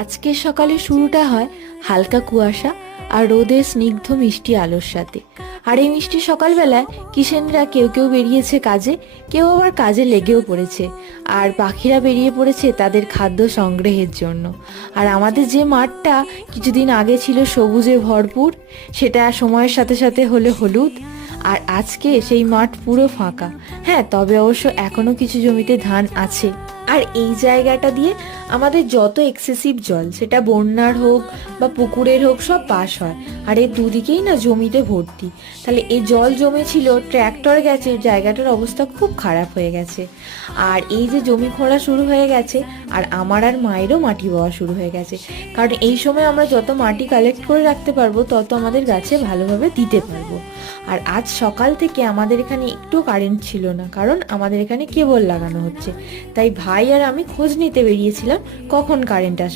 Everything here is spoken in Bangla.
আজকের সকালে শুরুটা হয় হালকা কুয়াশা আর রোদের স্নিগ্ধ মিষ্টি আলোর সাথে। আর এই মিষ্টি সকালবেলায় কিষেনরা কেউ কেউ বেরিয়েছে কাজে, কেউ আবার কাজে লেগেও পড়েছে। আর পাখিরা বেরিয়ে পড়েছে তাদের খাদ্য সংগ্রহের জন্য। আর আমাদের যে মাঠটা কিছুদিন আগে ছিল সবুজে ভরপুর, সেটা সময়ের সাথে সাথে হলো হলুদ। আর আজকে সেই মাঠ পুরো ফাঁকা। হ্যাঁ, তবে অবশ্য এখনো কিছু জমিতে ধান আছে। আর এই জায়গাটা দিয়ে আমাদের যত এক্সেসিভ জল, সেটা বন্যার হোক বা পুকুরের হোক, সব পাস হয়। আর এর দুদিকেই না জমিতে ভর্তি। তাহলে এই জল জমেছিল, ট্র্যাক্টর গেছে, জায়গাটার অবস্থা খুব খারাপ হয়ে গেছে। আর এই যে জমি খোঁড়া শুরু হয়ে গেছে, আর আমার আর মায়েরও মাটি বওয়া শুরু হয়ে গেছে। কারণ এই সময় আমরা যত মাটি কালেক্ট করে রাখতে পারবো, তত আমাদের গাছে ভালোভাবে দিতে পারবো। আর আজ সকাল থেকে আমাদের এখানে একটু কারেন্ট ছিল না, কারণ আমাদের এখানে কেবল লাগানো হচ্ছে। তাই ভাই আর আমি খোঁজ নিতে বেরিয়েছিলাম কখন কারেন্ট আসবে।